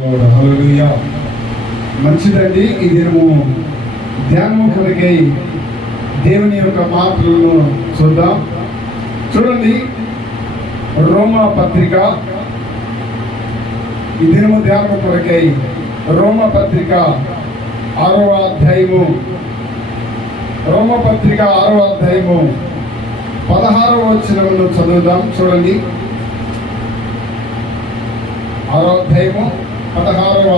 హల్లెలూయా. మంచిదండి. ఈ దినము ధ్యానము కొరకై దేవుని యొక్క మాటలను చూద్దాం. చూడండి, రోమా పత్రిక, ఈ దినము ధ్యానము కొరకై రోమా పత్రిక 6వ అధ్యాయము, రోమా పత్రిక 6వ అధ్యాయము 16వ వచనమును చదువుదాం. చూడండి, 6వ అధ్యాయము 16వ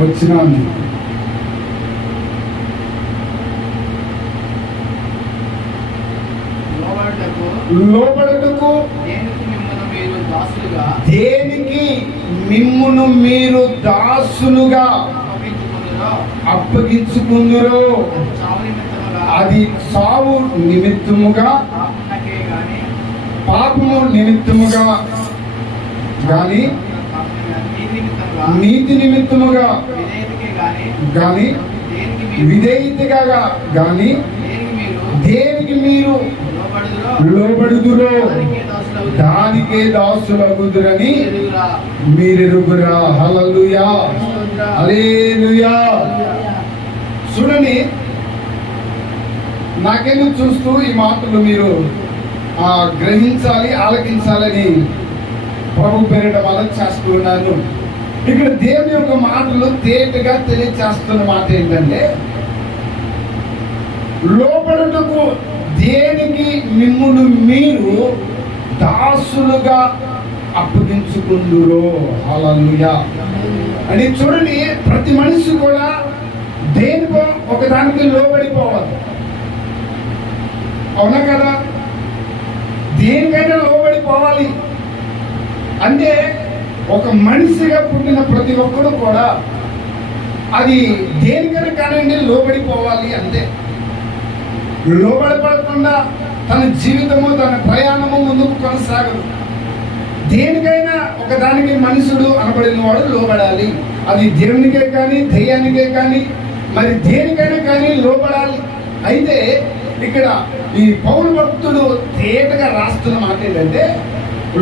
వచనాన్ని. లోబడుటకు దేనికి మిమ్మును మీరు దాసులుగా అప్పగించుకుందురో అది సావు నిమిత్తముగా, పాపము నిమిత్తముగా గాని, నీతి నిమిత్తముగా గాని, విధేయతగా గాని దేనికి మీరు లోబడుదురో దానికే దాసులగుదురని మీరెరుగురా. హల్లెలూయా, హల్లెలూయా. చూడండి, నాకెందు చూస్తూ ఈ మాటలు మీరు గ్రహించాలి, ఆలకించాలని ప్రభు పేరిట మనం చేస్తూ ఉన్నాను. ఇక్కడ దేవుని యొక్క మాటలు తేటగా తెలియచేస్తున్న మాట ఏంటంటే, లోబడుటకు దేనికి మిమ్మును మీరు దాసులుగా అప్పగించుకుందురో. హల్లెలూయా అని చూడండి, ప్రతి మనిషి కూడా దేనికో ఒకదానికి లోబడిపోవాలి. అవునా కదా? దేనికైనా లోబడిపోవాలి. అంటే ఒక మనిషిగా పుట్టిన ప్రతి ఒక్కరు కూడా అది దేనికైనా కానండి లోబడిపోవాలి. అంతే. లోబడపడకుండా తన జీవితము, తన ప్రయాణము ముందుకు కొనసాగదు. దేనికైనా ఒకదానికి మనుషుడు అనబడిన వాడు లోబడాలి. అది దేవునికే కానీ, దెయ్యానికే కానీ, మరి దేనికైనా కానీ లోబడాలి. అయితే ఇక్కడ ఈ పౌలు భక్తుడు తేటగా రాస్తున్న మాట ఏంటంటే,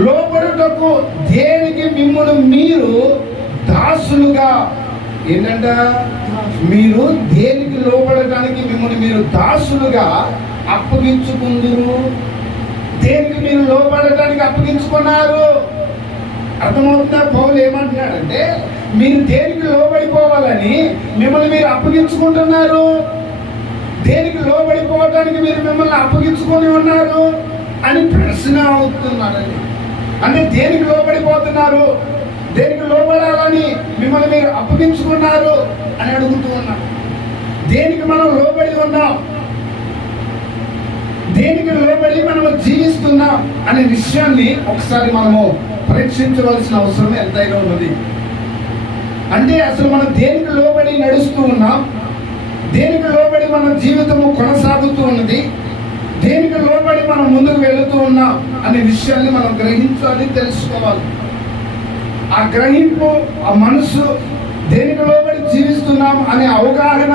లోబడుటకు దేనికి మిమ్మును మీరు దాసులుగా, ఏంటంట, మీరు దేనికి లోబడటానికి మిమ్మల్ని మీరు దాసులుగా అప్పగించుకుందురు. దేనికి మీరు లోబడటానికి అప్పగించుకున్నారు. అర్థమవుతుందా? పౌలు ఏమంటున్నాడంటే, మీరు దేనికి లోబడిపోవాలని మిమ్మల్ని మీరు అప్పగించుకుంటున్నారు. దేనికి లోబడిపోవటానికి మీరు మిమ్మల్ని అప్పగించుకొని ఉన్నారు అని ప్రశ్న అవుతున్నాడండి. అంటే దేనికి లోబడిపోతున్నారు, దేనికి లోబడాలని మిమ్మల్ని మీరు అప్పగించుకున్నారు అని అడుగుతూ ఉన్నాం. దేనికి మనం లోబడి ఉన్నాం, దేనికి లోబడి మనము జీవిస్తున్నాం అనే విషయాన్ని ఒకసారి మనము పరీక్షించవలసిన అవసరం ఎంతైనా ఉన్నది. అంటే అసలు మనం దేనికి లోబడి నడుస్తూ ఉన్నాం, దేనికి లోబడి మన జీవితము కొనసాగుతూ ఉన్నది, దేనికి లోబడి మనం ముందుకు వెళుతూ ఉన్నాం అనే విషయాన్ని మనం గ్రహించాలి, తెలుసుకోవాలి. ఆ గ్రహింపు, ఆ మనసు, దేనికి లోబడి జీవిస్తున్నాం అనే అవగాహన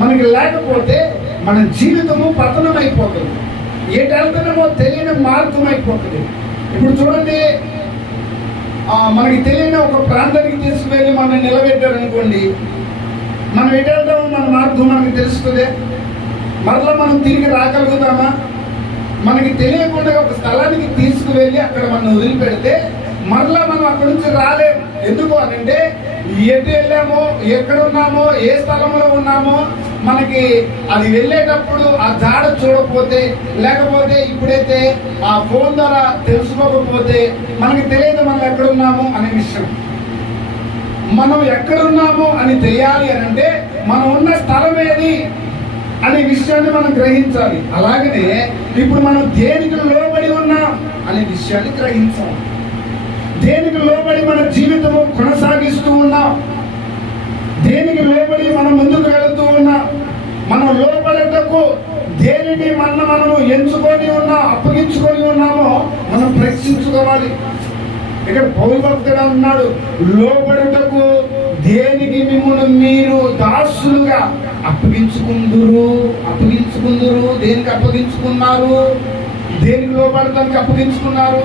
మనకి లేకపోతే మన జీవితము పతనమైపోతుంది. ఏటి వెళ్తున్నామో తెలియని మార్గం అయిపోతుంది. ఇప్పుడు చూడండి, మనకి తెలియని ఒక ప్రాంతానికి తీసుకువెళ్ళి మనం నిలబెట్టారనుకోండి, మనం ఎటు వెళ్తామో మన మార్గం మనకి తెలుస్తుంది. మరలా మనం తిరిగి రాగలుగుతామా? మనకి తెలియకుండా ఒక స్థలానికి తీసుకువెళ్ళి అక్కడ మనం వదిలిపెడితే మరలా మనం అక్కడి నుంచి రాలేము. ఎందుకు అనంటే, ఎటు వెళ్ళామో, ఎక్కడ ఉన్నామో, ఏ స్థలంలో ఉన్నామో మనకి అది వెళ్ళేటప్పుడు ఆ జాడ చూడకపోతే, లేకపోతే ఇప్పుడైతే ఆ ఫోన్ ద్వారా తెలుసుకోకపోతే మనకి తెలియదు మనం ఎక్కడున్నాము అనే విషయం. మనం ఎక్కడున్నాము అని తెలియాలి అనంటే మనం ఉన్న స్థలం ఏది అనే విషయాన్ని మనం గ్రహించాలి. అలాగనే ఇప్పుడు మనం దేనికి లోబడి ఉన్నాం అనే విషయాన్ని గ్రహించాలి. దేనికి లోబడి మన జీవితము కొనసాగిస్తూ ఉన్నాం, దేనికి లోబడి మనం ముందుకు వెళుతూ ఉన్నాం, మనం లోబడటకు దేనిని మనము ఎంచుకొని ఉన్నాం, అప్పగించుకొని ఉన్నామో మనం ప్రశ్నించుకోవాలి. ఇక్కడ పౌలు భక్తుడు అన్నాడు, లోబడుటకు దేనికి మిమ్మును మీరు దాసులుగా అప్పగించుకుందురు. దేనికి అప్పగించుకున్నారు? దేనికి లోబడటానికి అప్పగించుకున్నారు?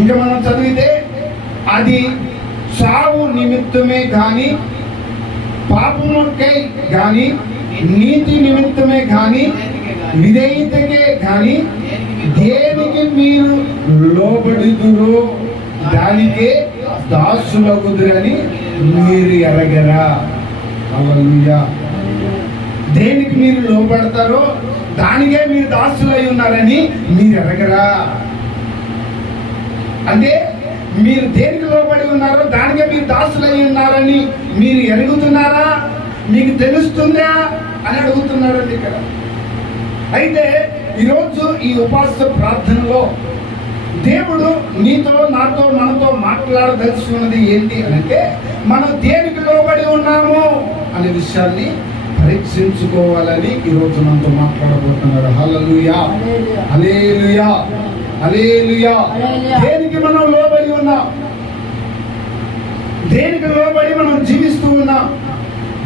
ఇంకా మనం చదివితే అది చావు నిమిత్తమే గాని, పాపముకై గాని, నీతి నిమిత్తమే గాని, విధేయతకే గాని దేనికి మీరు లోబడుదురో దానికే దాసులగుదురని మీరు ఎరగరా. హల్లెలూయా. దేనికి మీరు లోబడతారో దానికే మీరు దాసులై ఉన్నారని మీరు ఎరగరా. అంటే మీరు దేనికి లోబడి ఉన్నారో దానికే మీరు దాసులై ఉన్నారని మీరు ఎరుగుతున్నారా, మీకు తెలుస్తుందా అని అడుగుతున్నారండి ఇక్కడ. అయితే ఈరోజు ఈ ఉపవాస ప్రార్థనలో దేవుడు నీతో, నాతో, మనతో మాట్లాడదలుచుకున్నది ఏంటి అంటే, మనం దేనికి లోబడి ఉన్నాము అనే విషయాన్ని పరీక్షించుకోవాలని ఈరోజు మనతో మాట్లాడబోతున్నాడు. హల్లెలూయా, హల్లెలూయా, హల్లెలూయా. దేనికి మనం లోబడి ఉన్నాం, దేనికి లోబడి మనం జీవిస్తూ ఉన్నాం,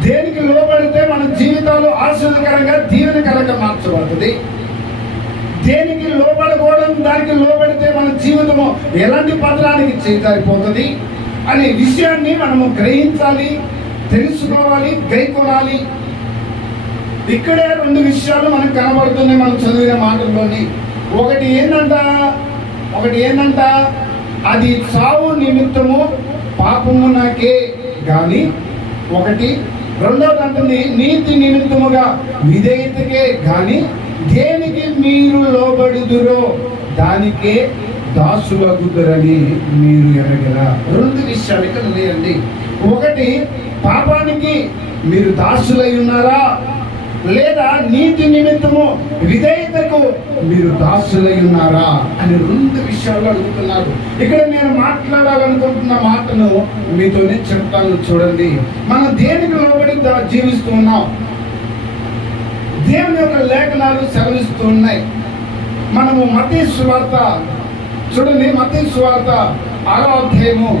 దేనికి లోబడితే మన జీవితాలు ఆశ్చర్యకరంగా దీవెనకరంగా మార్చబడుతుంది, దేనికి లోబడకూడదు, దానికి లోబడితే మన జీవితము ఎలాంటి పత్రానికి చేజారిపోతుంది అనే విషయాన్ని మనము గ్రహించాలి, తెలుసుకోవాలి, గైకొనాలి. ఇక్కడే రెండు విషయాలు మనకు కనబడుతున్నాయి మనం చదివిన మాటల్లోని. ఒకటి ఏంటంట అది చావు నిమిత్తము పాపమునకే గాని, ఒకటి రెండవది అంటుంది నీతి నిమిత్తముగా విధేయతకే గాని దేనికి మీరు లోబడుదురో దానికే దాసులగుదురని మీరు ఎరగరా. రెండు విషయాలు ఇక్కడ ఉన్నాయండి. ఒకటి, పాపానికి మీరు దాసులై ఉన్నారా, లేదా నీతి నిమిత్తము విధేయతకు మీరు దాసులై ఉన్నారా అని రెండు విషయాలు అడుగుతున్నారు. ఇక్కడ నేను మాట్లాడాలనుకుంటున్న మాటను మీతోనే చెప్తాను. చూడండి, మనం దేనికి లోబడి జీవిస్తూ ఉన్నాం. దేవుని యొక్క లేఖనాలు సెలవిస్తూ ఉన్నాయి. మనము మత్తయి సువార్త చూడండి, మత్తయి సువార్త 6వ అధ్యాయము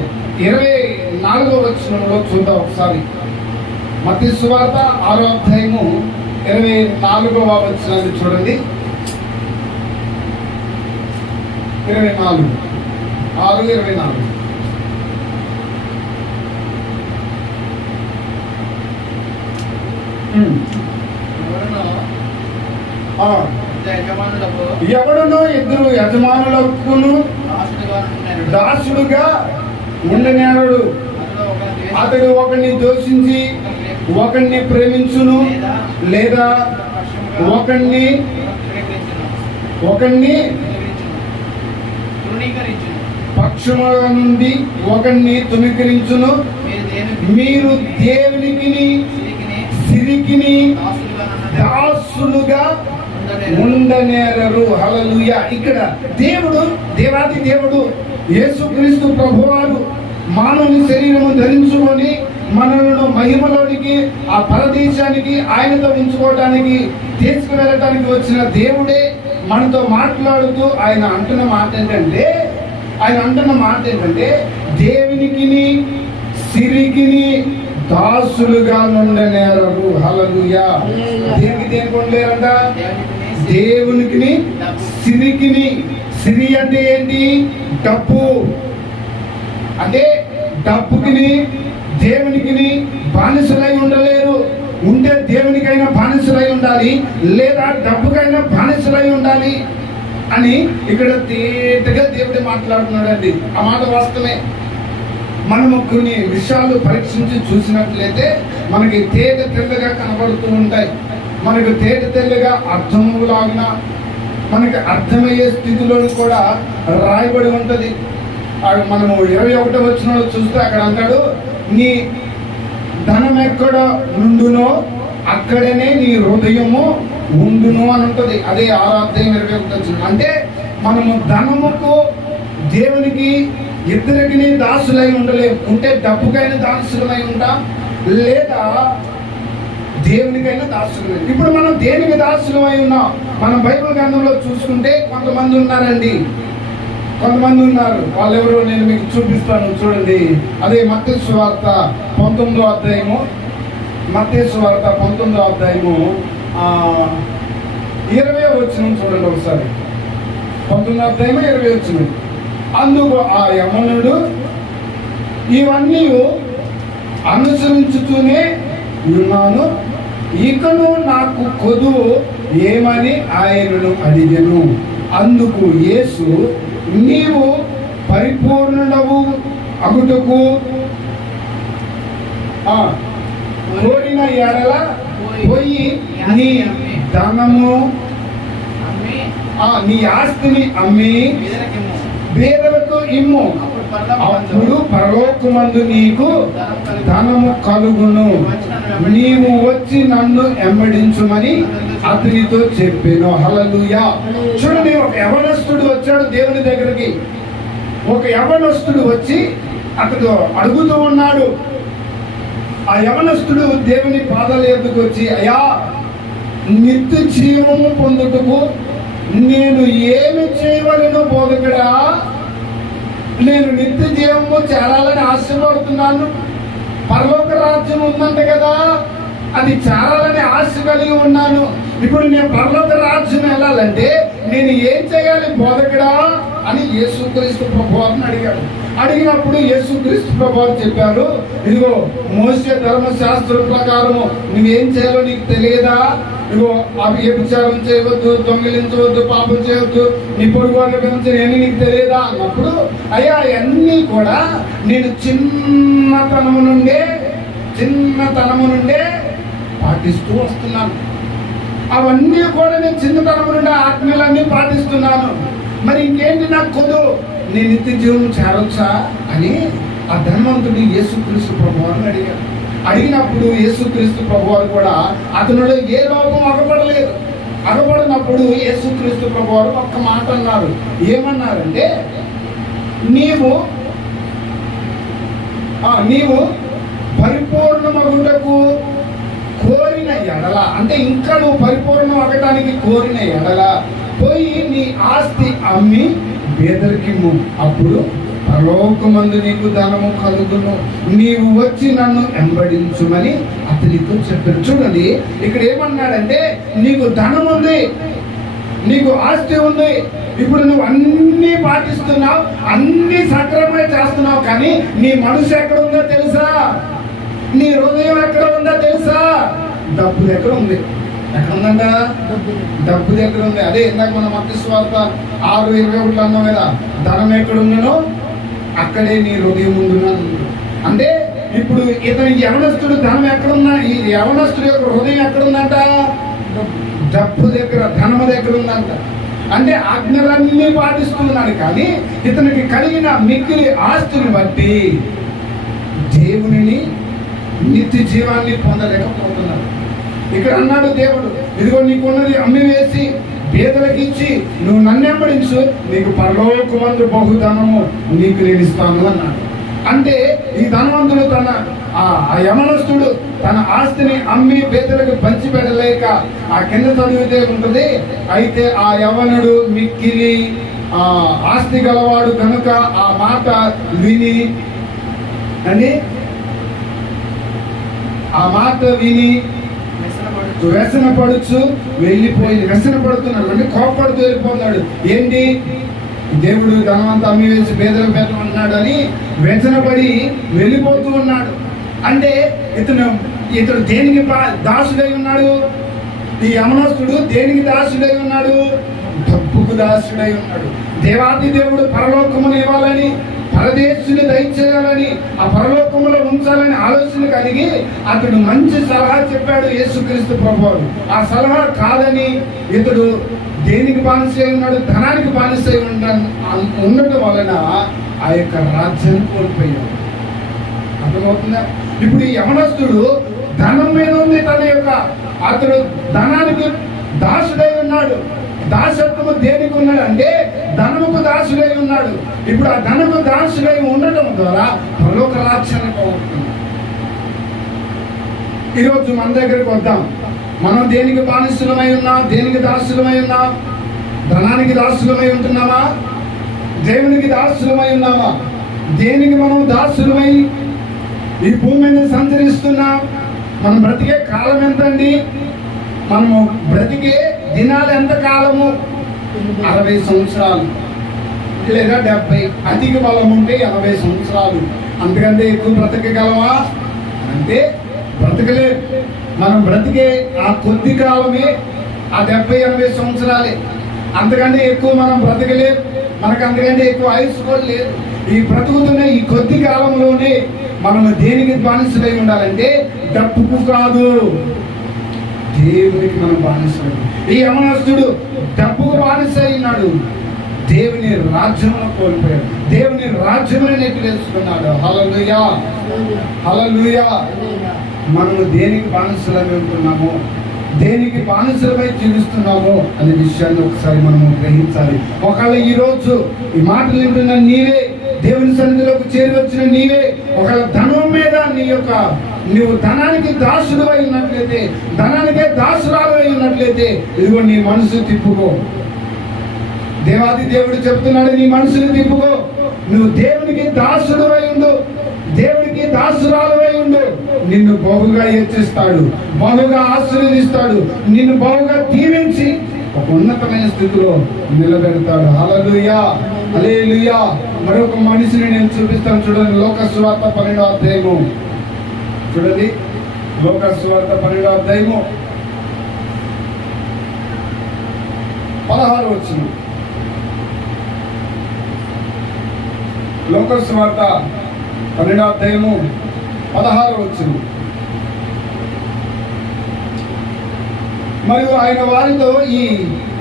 24వ వచనంలో చూద్దాం ఒకసారి. మత్తయి సువార్త 6వ అధ్యాయము 24వ వచనాన్ని చూడండి. 24 6:24. ఎవడునో ఇద్దరు యజమానులకును దాసుడుగా ఉండనేరడు. అతడు ఒకరిని దూషించి ఒకరిని ప్రేమించును, లేదా ఒకరిని పక్షముల నుండి ఒకరిని తునీకరించును. మీరు దేవునికి సిరికిని దాసులుగా ఉండనేరరు. హల్లెలూయా. ఇక్కడ దేవాది దేవుడు యేసుక్రీస్తు ప్రభువారు మానవుని శరీరము ధరించుకొని మనలను మహిమలోనికి, ఆ పరదేశానికి, ఆయనతో ఉంచుకోవడానికి, తీసుకువెళ్ళటానికి వచ్చిన దేవుడే మనతో మాట్లాడుతూ ఆయన అంటున్న మాట ఏంటంటే దేవునికి సిరికిని దాసులుగా ఉండనేరరు. హల్లెలూయా. దేనికి ఉండలేరంట? దేవునికి సిరికిని. సిరి అంటే ఏంటి? డబ్బు. అంటే డబ్బుకిని దేవునికి బానిసలై ఉండలేరు. ఉంటే దేవునికైనా బానిసలై ఉండాలి, లేదా డబ్బుకైనా బానిసలై ఉండాలి అని ఇక్కడ తేటగా దేవుడు మాట్లాడుతున్నాడండి. ఆ మాట వాస్తవమే. మనము కొన్ని విషయాలు పరీక్షించి చూసినట్లయితే మనకి తేట తెల్లగా కనబడుతూ ఉంటాయి. మనకు తేట తెల్లగా అర్థములాగిన మనకి అర్థమయ్యే స్థితిలో కూడా రాయబడి ఉంటుంది. మనము 21వ వచనంలో చూస్తే అక్కడ అంటాడు, నీ ధనం ఎక్కడ నుండునో అక్కడనే నీ హృదయము ఉండును అని ఉంటుంది. అదే 6వ అధ్యాయం 21వ వచనం. అంటే మనము ధనముకు దేవునికి ఇద్దరికి దాసులై ఉండలేము. ఉంటే డబ్బుకైనా దాసులమై ఉంటాం, లేదా దేవునికైనా దాసులమై. ఇప్పుడు మనం దేనికి దాసులమై ఉన్నాం? మనం బైబిల్ గ్రంథంలో చూసుకుంటే కొంతమంది ఉన్నారండి. కొంతమంది ఉన్నారు. వాళ్ళెవరో నేను మీకు చూపిస్తాను. చూడండి, అదే మత్తయి సువార్త 19వ అధ్యాయము, మత్తయి సువార్త 19వ అధ్యాయము 20వ వచనం చూడండి ఒకసారి. 19వ అధ్యాయము 20వ వచనం. అందుకు ఆ యమనుడు ఇవన్నీ అనుసరించుతూనే ఉన్నాను. ఇకను నాకు కొదువు ఏమని ఆయనను అడిగెను. అందుకు యేసు, నీవు పరిపూర్ణుడవు అగుటకు కోరిన ఎడల పోయి నీ ధనము నీ ఆస్తిని అమ్మి పేదలకు ఇమ్ము, అప్పుడు పరలోకమందు నీకు ధనము కలుగును. నీవు వచ్చి నన్ను వెంబడించుమని అతనితో చెప్పాను. హల్లెలూయా. చూడండి, ఒక యవనస్తుడు వచ్చాడు దేవుని దగ్గరికి. ఒక యవనస్తుడు వచ్చి అతడు అడుగుతూ ఉన్నాడు. ఆ యవనస్తుడు దేవుని పాదాల యొద్దకు వచ్చి, అయ్యా, నిత్య జీవము పొందుటకు నేను ఏమి చేయవలెను బోధకుడా? నేను నిత్య జీవము చేరాలని ఆశపడుతున్నాను. పరలోక రాజ్యం ఉందంట కదా, అది చేరాలని ఆశ కలిగి ఉన్నాను. ఇప్పుడు నేను పరలోక రాజ్యం వెళ్ళాలంటే నేను ఏం చేయాలి బోధకుడా అని యేసుక్రీస్తు ప్రభువుని అడిగాడు. అడిగినప్పుడు యేసుక్రీస్తు ప్రభువు చెప్పారు, ఇదిగో మోషే ధర్మశాస్త్రం ప్రకారము నువ్వేం చేయాలో నీకు తెలియదా? ఇదిగో అవి వ్యభిచారం చేయవద్దు, దొంగిలించవద్దు, పాపం చేయవద్దు, నీ పొరుగు వారిని పెంచని నీకు తెలియదా అన్నప్పుడు, అయ్యా అన్నీ కూడా నేను చిన్నతనము నుండే పాటిస్తూ వస్తున్నాను. అవన్నీ కూడా నేను చిన్నతనము నుండి ఆజ్ఞలన్నీ పాటిస్తున్నాను. మరి ఇంకేంటి నాకు కొద్దు, నేను నిత్య జీవం చేరొచ్చా అని ఆ ధనవంతుడు యేసుక్రీస్తు ప్రభువారిని అడిగాడు. అడిగినప్పుడు యేసుక్రీస్తు ప్రభువారు కూడా అతనిలో ఏ లోపం అగపడలేదు. అగపడినప్పుడు యేసుక్రీస్తు ప్రభువారు ఒక్క మాట అన్నారు. ఏమన్నారంటే, నీవు పరిపూర్ణమగుటకు కోరిన ఎడల, అంటే ఇంకా నువ్వు పరిపూర్ణం అవ్వటానికి కోరిన ఎడల పోయి నీ ఆస్తి అమ్మి పేదరికిమ్ము, అప్పుడు పరలోకమందు నీకు ధనము కలుగును. నీవు వచ్చి నన్ను వెంబడించుమని అతనితో చెప్పారు. చూడండి, ఇక్కడ ఏమన్నాడంటే, నీకు ధనం ఉంది, నీకు ఆస్తి ఉంది, ఇప్పుడు నువ్వు అన్ని పాటిస్తున్నావు, అన్ని సక్రమంగా చేస్తున్నావు, కానీ నీ మనసు ఎక్కడ ఉందో తెలుసా? నీ హృదయం ఎక్కడ ఉందో తెలుసా? డబ్బు దగ్గర ఉంది. ఎక్కడ ఉందంట? డబ్బు దగ్గర ఉంది. అదే ఇందాక మనం మత్తయి సువార్త 6:21 అన్నాం కదా, ధనం ఎక్కడ ఉందనో అక్కడే నీ హృదయం ఉండును. అంటే ఇప్పుడు ఇతని యవనస్తుడు ధనం ఎక్కడున్నా, ఈ యవనస్తుడు యొక్క హృదయం ఎక్కడుందంట? డబ్బు దగ్గర, ధనము దగ్గర ఉందంట. అంటే ఆజ్ఞలన్నీ పాటిస్తున్నాడు, కానీ ఇతనికి కలిగిన మిక్కిలి ఆస్తుని బట్టి దేవునిని, నిత్య జీవాన్ని పొందలేకపోతున్నాడు. ఇక్కడ అన్నాడు దేవుడు, ఇదిగో నీకున్నది అమ్మి వేసి పేదలకు ఇచ్చి నువ్వు నన్ను వెంబడించు, నీకు పరలోకమందు బహుధనము నీకు నేను ఇస్తాను అన్నాడు. అంటే ఈ ధనవంతుడు ఆ యవనస్తుడు తన ఆస్తిని అమ్మి పేదలకు పంచిపెట్టలేక ఆ కింద చదివితే ఉంటుంది, అయితే ఆ యవనుడు మిక్కిలి ఆస్తి గలవాడు కనుక ఆ మాట విని వ్యసనపడుచు వెళ్ళిపోయి, వ్యసనపడుతున్నాడు అంటే కోపడుతూ వెళ్ళిపోతున్నాడు. ఏంటి, దేవుడు ధనవంతా అమ్మి వేసి పేదలకు పెట్టమన్నాడు అని వ్యసనపడి వెళ్ళిపోతూ ఉన్నాడు. అంటే ఇతడు దేనికి దాసుడై ఉన్నాడు? ఈ యవనస్తుడు దేనికి దాసుడై ఉన్నాడు? డబ్బుకు దాసుడై ఉన్నాడు. దేవాది దేవుడు పరలోకమును ఇవ్వాలని, పరదేశుని దయచేయాలని, ఆ పరలోకములో ఉంచాలని ఆలోచన కలిగి అతడు మంచి సలహా చెప్పాడు యేసుక్రీస్తు ప్రభువు. ఆ సలహా కాదని ఇతడు దేనికి బానిసై ఉన్నాడు? ధనానికి బానిసై ఉండటం వలన ఆ యొక్క రాజ్యాన్ని కోల్పోయాడు. అర్థమవుతుందా? ఇప్పుడు ఈ యవనస్తుడు ధనం మీద ఉంది, అతడు ధనానికి దాసుడై ఉన్నాడు. దాసత్వము దేనికి ఉన్నాడు అంటే ధనముకు దాసుడై ఉన్నాడు. ఇప్పుడు ఆ ధనము దాసుడై ఉండటం ద్వారా పరలోక రాజ్యాన్ని పోగొట్టుకున్నాడు. ఈరోజు మన దగ్గరికి వద్దాం. మనం దేనికి బానిసలమై ఉన్నాం? దేనికి దాసులమై ఉన్నాం? ధనానికి దాసులమై ఉంటున్నామా? దేవునికి దాసులమై ఉన్నామా? దేనికి మనం దాసులమై ఈ భూమి మీద సంచరిస్తున్నాం? మనం బ్రతికే కాలం ఎంతండి? మనము బ్రతికే దినాలు ఎంత కాలము? 60 సంవత్సరాలు లేదా 70, అధిక బలం ఉంటే 80 సంవత్సరాలు. అంతకంటే ఎక్కువ బ్రతకగలమా అంటే బ్రతకలేదు. మనం బ్రతికే ఆ కొద్ది కాలమే ఆ 70-80 సంవత్సరాలే. అంతకంటే ఎక్కువ మనం బ్రతకలేదు. మనకు అంతకంటే ఎక్కువ ఆయుష్ కూడా లేదు. ఈ బ్రతుకుతున్న ఈ కొద్ది కాలంలోనే మనము దేనికి బానిసలై ఉండాలంటే డబ్బుకు కాదు, దేవునికి మనం బానిసలై. ఈ యవనస్తుడు డబ్బుకు బానిస అయినాడు, దేవుని రాజ్యంలో కోల్పోయాడు, దేవుని రాజ్యమని నెట్టివేసుకున్నాడు. హల్లెలూయా, హల్లెలూయా. మనము దేనికి బానిసలమై ఉంటున్నామో, దేనికి బానిసలమై జీవిస్తున్నామో అనే విషయాన్ని ఒకసారి మనము గ్రహించాలి. ఒకవేళ ఈరోజు ఈ మాటలు వింటున్న నీవే, దేవుని సన్నిధిలోకి చేరి వచ్చిన నీవే, ఒకవేళ ధనం మీద నువ్వు ధనానికి దాసుడు అయి ఉన్నట్లయితే, ధనానికే దాసురాలు అయి ఉన్నట్లయితే, ఇదిగో నీ మనసు తిప్పుకో. దేవాది దేవుడు చెప్తున్నాడు, నీ మనసుని తిప్పుకో. నువ్వు దేవునికి దాసుడు అయి ఉండు, దేవునికి దాసురాలు అయి ఉండు. నిన్ను బహుగా హెచ్చిస్తాడు, బహుగా ఆశీర్వదిస్తాడు, నిన్ను బహుగా దీవించి ఒక ఉన్నతమైన స్థితిలో నిలబెడతాడు. హల్లెలూయా, హల్లెలూయా. మరొక మనిషిని నేను చూపిస్తాను చూడండి. లోకసువార్త 12వ అధ్యాయము చూడండి. లోకసువార్త 12వ అధ్యాయము 16వ వచనం. లోకసువార్త 12వ అధ్యాయము 16వ వచనం. మరియు ఆయన వారితో ఈ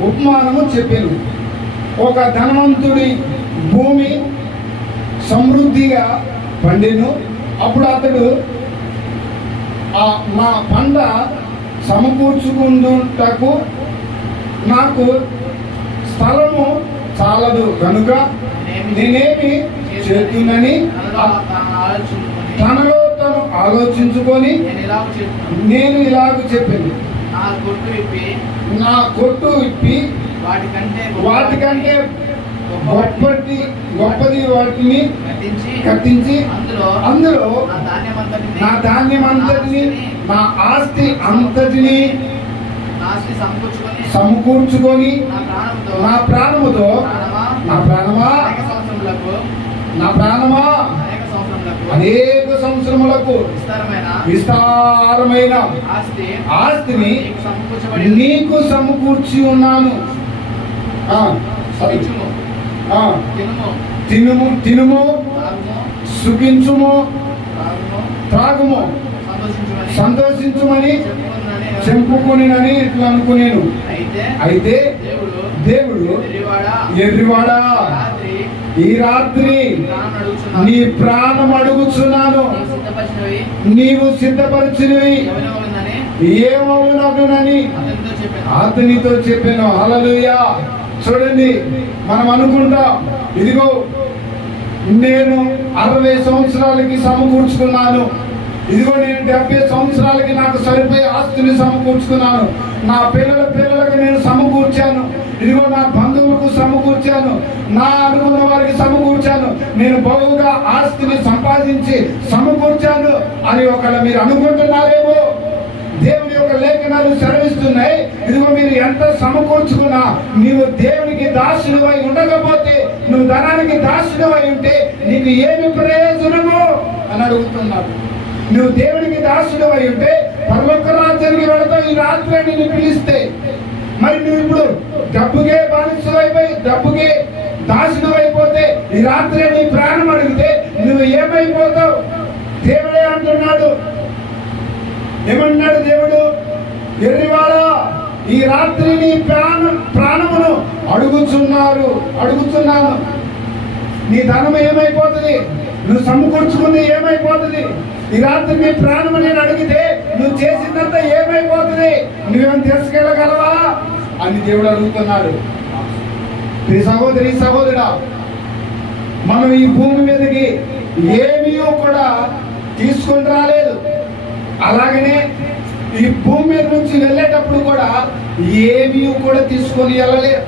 ఉపమానము చెప్పాను. ఒక ధనవంతుడి భూమి సమృద్ధిగా పండెను. అప్పుడు అతడు నా పంట సమకూర్చుకుందుటకు నాకు స్థలము చాలదు కనుక నేనేమి చేతునని తనలో తను ఆలోచించుకొని నేను ఇలాగ చెప్పింది, నా కొట్టు ఇప్పి వాటికంటే గొప్పది వాటిని కట్టించి అందులో నా ధాన్యం అంతటిని, నా ఆస్తి అంతటిని సమకూర్చుకొని నా ప్రాణముతో, నా ప్రాణమా అనేక సంవత్సరములకు విస్తారమైన ఆస్తిని నీకు సమకూర్చి ఉన్నాను. తినుము, సుఖించుము, త్రాగుము, సంతోషించుమని చెప్పుకొనినని ఇట్లా అనుకునేను. అయితే దేవుడు ఎర్రివాడా, ఈ రాత్రి నీ ప్రాణం అడుగుచున్నాను, నీవు సిద్ధపరిచినవి ఏమవునని అతనితో చెప్పాను. హల్లెలూయా. చూడండి, మనం అనుకుంటాం, ఇదిగో నేను 60 సంవత్సరాలకి సమకూర్చుకున్నాను, ఇదిగో నేను 70 సంవత్సరాలకి నాకు సరిపోయే ఆస్తిని సమకూర్చుకున్నాను, నా పిల్లలకు నేను సమకూర్చాను, ఇదిగో నా బంధువులకు సమకూర్చాను, నా అనుకున్న వారికి సమకూర్చాను, నేను బహుగా ఆస్తిని సంపాదించి సమకూర్చాను అని ఒకవేళ మీరు అనుకుంటున్నారేమో. దేవుని యొక్క లేఖనాలు సెలవిస్తున్నాయి, ఇదిగో మీరు ఎంత సమకూర్చుకున్నా నీవు దేవునికి దాసుడివై ఉండకపోతే, నువ్వు ధనానికి దాసుడివై ఉంటే నీకు ఏమి ప్రయోజనము అని అడుగుతున్నాడు. నువ్వు దేవునికి దాసుడివై ఉంటే పరలోక రాజ్యానికి వెళతావు. ఈ రాత్రి నిన్ను పిలిస్తే మరి నువ్వు ఇప్పుడు డబ్బుకే బానిసమైపోయి, డబ్బుకే దాసుడివైపోతే, ఈ రాత్రి నీ ప్రాణం అడిగితే నువ్వు ఏమైపోతావు? దేవుడే అంటున్నాడు. ఏమన్నాడు దేవుడు? ఎర్రివాడా, ఈ రాత్రి నీ ప్రాణమును అడుగుతున్నాను. నీ ధనం ఏమైపోతుంది? నువ్వు సమకూర్చుకుంది ఏమైపోతుంది? ఈ రాత్రి నీ ప్రాణము నేను అడిగితే నువ్వు చేసిందంతా ఏమైపోతుంది? నువ్వేం తీసుకెళ్ళగలవా అని దేవుడు అడుగుతున్నాడు. సహోదరుడా, మనం ఈ భూమి మీదకి ఏమీ కూడా తీసుకొని రాలేదు. అలాగనే ఈ భూమి మీద నుంచి వెళ్ళేటప్పుడు కూడా ఏమీ కూడా తీసుకొని వెళ్ళలేదు.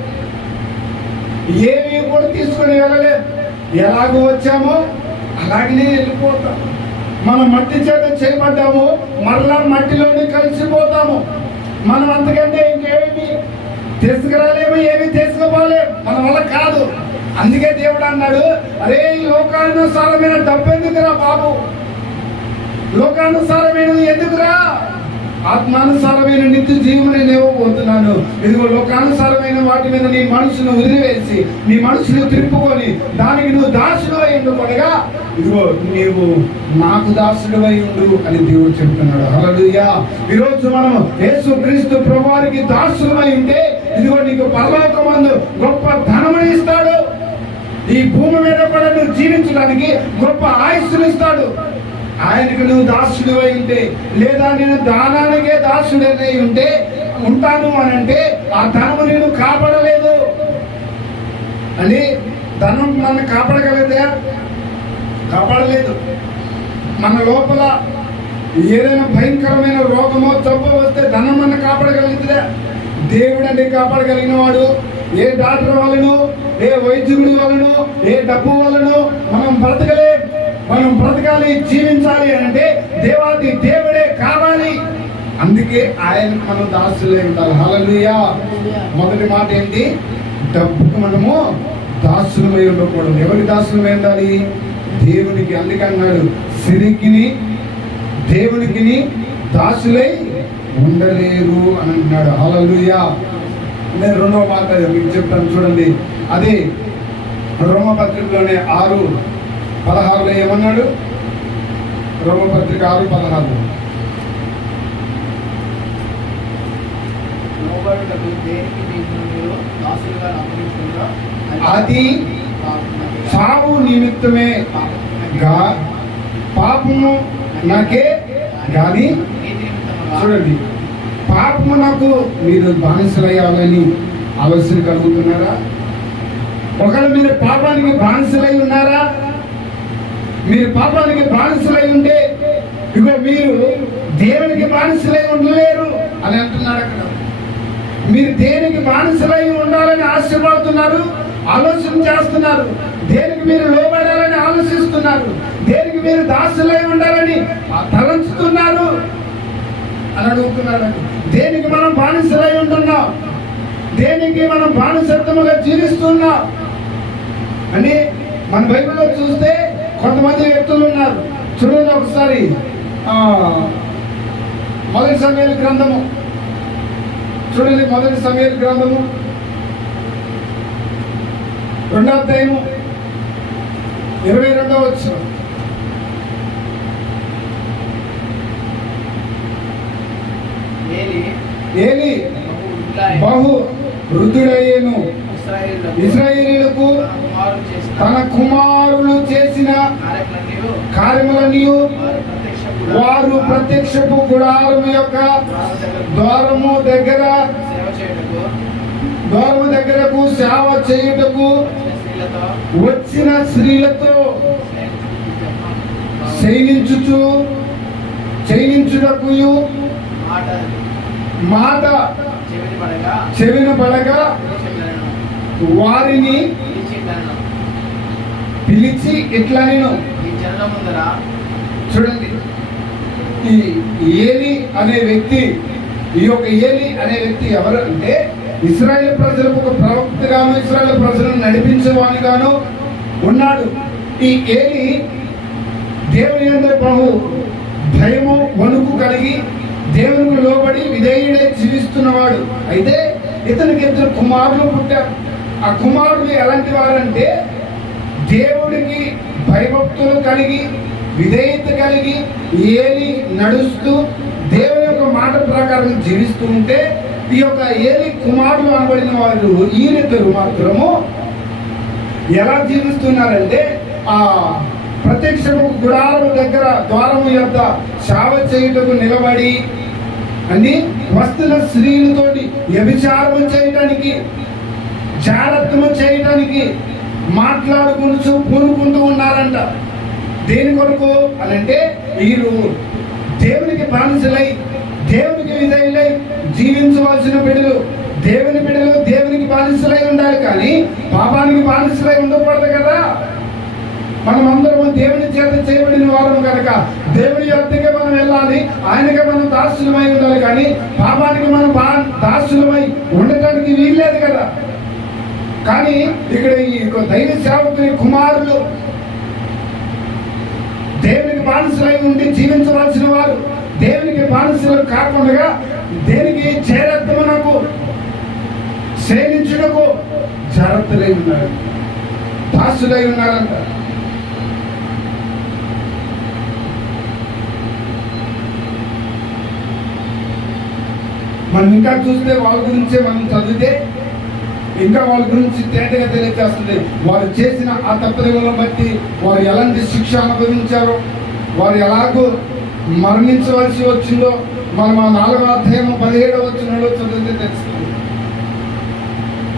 ఎలాగో వచ్చామో అలాగనే వెళ్ళిపోతాం. మనం మట్టి చేత చేయబడ్డాము, మరలా మట్టిలోనే కలిసిపోతాము. మనం అంతకంటే ఇంకేమి తీసుకురాలేము, ఏమి తీసుకుపోలేము, మన వల్ల కాదు. అందుకే దేవుడు అన్నాడు, అరే ఈ లోకానుసారమైన డబ్బు ఎందుకురా బాబు, లోకానుసారమైనది ఎందుకురా, ఆత్మానుసారమైన నిత్య జీవం నేను ఇవ్వబోతున్నాను. ఇదిగో లోకానుసారమైన వాటి మీద నీ మనసును వదిలివేసి నీ మనసును తిప్పుకొని దానికి నువ్వు దాసుడు అయి ఉండకూడగా ఇదిగో నీవు నాకు దాసుడు అయి ఉండు అని దేవుడు చెప్తున్నాడు. హల్లెలూయా. ఈరోజు మనం యేసు క్రీస్తు ప్రభువారికి దాసుడు అయి ఉంటే ఇదిగో నీకు పరలోకమందు గొప్ప ధనముని ఇస్తాడు. ఈ భూమి మీద కూడా నువ్వు జీవించడానికి గొప్ప ఆయుస్సును ఇస్తాడు. ఆయనకు నువ్వు దాసుడు అయి ఉంటే, లేదా నేను దానానికే దాసుడై ఉంటే ఉంటాను అని అంటే ఆ ధనము నేను కాపాడలేదు అని. ధనం నన్ను కాపాడగలదా? కాపాడలేదు. మన లోపల ఏదైనా భయంకరమైన రోగమో జబ్బు వస్తే ధనం నన్ను కాపాడగలుగుతుందా? దేవుడు అంటే కాపాడగలిగిన వాడు. ఏ డాక్టర్ వలన, ఏ వైద్యుడి వలన, ఏ డబ్బు వలన మనం బ్రతకలే. మనం బ్రతకాలి, జీవించాలి అంటే దేవాది దేవుడే కావాలి. అందుకే ఆయనకు మనం దాసులే ఉండాలి. హల్లెలూయా. మొదటి మాట ఏంటి? డబ్బుకు మనము దాసులమై ఉండకూడదు. ఎవరికి దాసులమై ఉండాలి? దేవునికి. అందుకే అన్నాడు, సిరికిని దేవునికి దాసులై ఉండలేరు అని అంటున్నాడు. హల్లెలూయా. నేను రెండవ మాట మీకు చెప్తాను చూడండి. అదే రోమపత్రికలోనే 6:16 ఏమన్నాడు? రోమపత్రిక 6:16 అది చావు నిమిత్తమే పాపము నాకే గాని, చూడండి, పాపము నాకు మీరు బానిసలయ్యాలని ఆలోచన కలుగుతున్నారా? ఒకవేళ మీరు పాపానికి బానిసలై ఉన్నారా? మీరు పాపానికి బానిసలై ఉంటే ఇగో మీరు దేవునికి బానిసలై ఉండలేరు అని అంటున్నారు. అక్కడ మీరు దేనికి బానిసలై ఉండాలని ఆశపడుతున్నారు, ఆలోచన చేస్తున్నారు. దేనికి మీరు లోబడాలని ఆలోచిస్తున్నారు, దేనికి మీరు దాసులై ఉండాలని తలంచుతున్నారు అని అడుగుతున్నాడు. దేనికి మనం బానిసలై ఉంటున్నాం, దేనికి మనం బానిసత్వముగా జీవిస్తున్నాం అని మన బైబిల్లో చూస్తే కొంతమంది వ్యక్తులు ఉన్నారు. చూడండి ఒకసారి మొదటి సమూయేలు గ్రంథము చూడండి. మొదటి సమూయేలు గ్రంథము 2వ అధ్యాయము 22వ వచనం. ఏలీ బహు వృద్ధుడయ్యేను, ఇశ్రాయేలీయులకు తన కుమారులు చేసిన కార్యములన్నీ వారు ప్రత్యక్షపు గుడారము యొక్క ద్వారము దగ్గరకు సేవ చేయుటకు వచ్చిన స్త్రీలతో చేయించుటకు మాట చెవిన పడగా వారిని పిలిచి ఇట్లా నేను చూడండి. ఈ ఏలీ అనే వ్యక్తి, ఈ యొక్క ఏలీ అనే వ్యక్తి ఎవరు అంటే ఇశ్రాయేలు ప్రజలకు ఒక ప్రవక్తగాను, ఇశ్రాయేలు ప్రజలను నడిపించేవానిగాను ఉన్నాడు. ఈ ఏలీ దేవుని యందు బహు భయము వణుకు కలిగి దేవునికి లోబడి విధేయుడే జీవిస్తున్నవాడు. అయితే ఇతనికి 2 కుమారులు పుట్టారు. ఆ కుమారులు ఎలాంటి వారంటే దేవుడికి భయభక్తులు కలిగి విధేయత కలిగి ఏలీ నడుస్తూ దేవుని యొక్క మాట ప్రకారం జీవిస్తూ ఉంటే ఈ యొక్క ఏలీ కుమారులు అనబడిన వారు ఈరిద్దరు మాత్రము ఎలా జీవిస్తున్నారంటే ఆ ప్రత్యక్ష గుడారము దగ్గర ద్వారము యొక్క సేవ చేయుటకు నిలబడి అని వస్తున్న స్త్రీలతోటి వ్యభిచారము చేయడానికి, జాగ్రత్తము చేయడానికి మాట్లాడుకుంటూ పూనుకుంటూ ఉన్నారంట. దేని కొరకు అనంటే వీరు దేవునికి బానిసలై, దేవునికి విధేయులై జీవించవలసిన బిడ్డలు. దేవుని బిడ్డలు దేవునికి బానిసలై ఉండాలి, కానీ పాపానికి బానిసలై ఉండకూడదు కదా. మనం అందరం దేవుని చేత చేయబడిన వారం కనుక దేవుని యొద్దకే మనం వెళ్ళాలి, ఆయనకే మనం దాసులమై ఉండాలి, కానీ పాపానికి మనం దాసులమై ఉండటానికి వీల్లేదు కదా. కానీ ఇక్కడ ఈ దైవ సేవకుని కుమారులు దేవునికి బానిసలై ఉండి జీవించవలసిన వారు దేవునికి బానిసలు కాకుండా దేనికి చేరత్తమునకు సేవించుటకు జాగ్రత్తలై ఉన్నారు, దాసులై ఉన్నారంట. మనం ఇంకా చూస్తే వాళ్ళ గురించే మనం చదివితే ఇంకా వాళ్ళ గురించి తేటగా తెలియజేస్తుంది. వారు చేసిన ఆ తప్పిదములను బట్టి వారు ఎలాంటి శిక్ష అనుభవించారో, వారు ఎలాగో మరణించవలసి వచ్చిందో మనం ఆ 4వ అధ్యాయం 17వ వచనంలో చదివితే తెలుస్తుంది.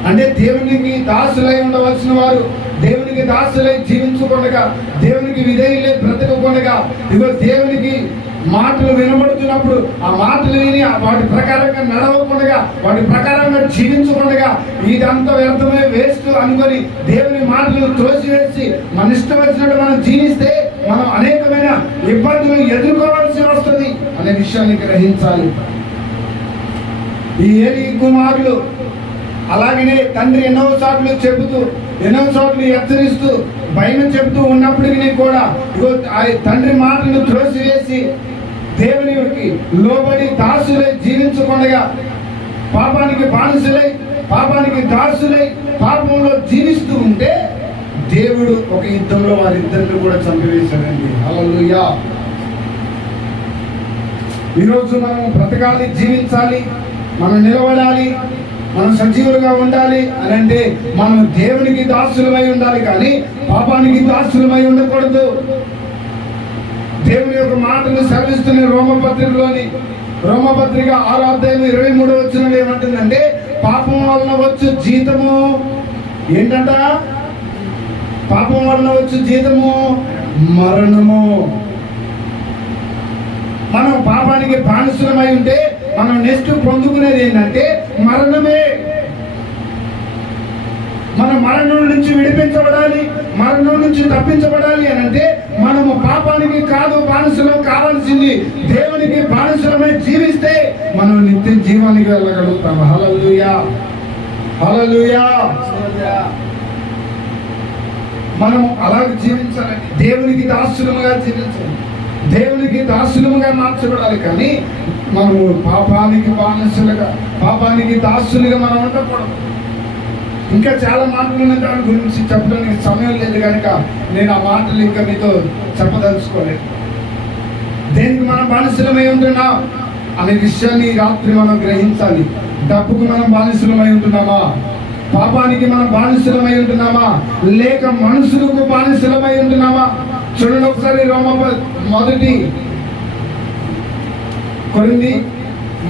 అంటే దేవునికి దాసులై ఉండవలసిన వారు దేవునికి దాసులై జీవించుకొనగా, దేవునికి విధేయులై బ్రతకకొనగా, ఇదిగో దేవునికి మాటలు వినబడుతున్నప్పుడు ఆ మాటలు విని వాటి ప్రకారంగా నడవకుండా, వాటి ప్రకారంగా జీవించకుండా ఇదంతా వ్యర్థమే, వేస్ట్ అనుకొని దేవుని మాటలు త్రోసివేసి మన ఇష్టం వచ్చినట్టు మనం జీవిస్తే మనం అనేకమైన ఇబ్బందులు ఎదుర్కోవాల్సి వస్తుంది అనే విషయాన్ని గ్రహించాలి. ఈ ఏలీ కుమారులు అలాగనే తండ్రి ఎన్నో సార్లు చెబుతూ, ఎన్నో సార్లు హెచ్చరిస్తూ, భయం చెబుతూ ఉన్నప్పటికీ కూడా ఇగో ఆ తండ్రి మాటలను త్రోసివేసి దేవునికి లోబడి దాసులై జీవించకుండా, పాపానికి బానిసలై, పాపానికి దాసులై, పాపంలో జీవిస్తూ ఉంటే దేవుడు ఒక యుద్ధంలో వారిద్దరిని కూడా చంపివేశాడండి. హల్లెలూయా. ఈరోజు మనం బ్రతకాలి, జీవించాలి, మనం నిలబడాలి, మనం సజీవులుగా ఉండాలి అని అంటే మనం దేవునికి దాసులమై ఉండాలి, కానీ పాపానికి దాసులమై ఉండకూడదు. దేవుని యొక్క మాటలు సెలవిస్తున్న రోమపత్రిక 6వ అధ్యాయం 23వ వచనం ఏమంటుందంటే, పాపం వలన వచ్చు జీతము ఏంటంట? పాపం వలన వచ్చు జీతము మరణము. మనం పాపానికి బానిసలమై ఉంటే మనం నెక్స్ట్ పొందుకునేది ఏంటంటే మరణమే. మన మరణం నుంచి విడిపించబడాలి, మరణం నుంచి తప్పించబడాలి అని అంటే మనము పాపానికి కాదు బానిసలం కావాల్సింది, దేవునికి బానిసలమై జీవిస్తే మనం నిత్య జీవానికి వెళ్ళగలుగుతాము. హల్లెలూయా, హల్లెలూయా. మనం అలాగే జీవించాలని, దేవునికి దాసులుగా జీవించాలి, దేవునికి దాసులుగా మార్చబడాలి, కానీ మనము పాపానికి బానిసలుగా, పాపానికి దాసులుగా మనం ఉండకూడదు. ఇంకా చాలా మాటలు ఉన్నాయి, దాని గురించి చెప్పడానికి సమయం లేదు కనుక నేను ఆ మాటలు ఇంకా మీతో చెప్పదలుచుకోలేదు. దేనికి మనం బానిసలమై ఉంటున్నాం అనే విషయాన్ని రాత్రి మనం గ్రహించాలి. డబ్బుకు మనం బానిసలమై ఉంటున్నామా? పాపానికి మనం బానిసలమై ఉంటున్నామా? లేక మనుషులకు బానిసలమై ఉంటున్నామా? చూడండి ఒకసారి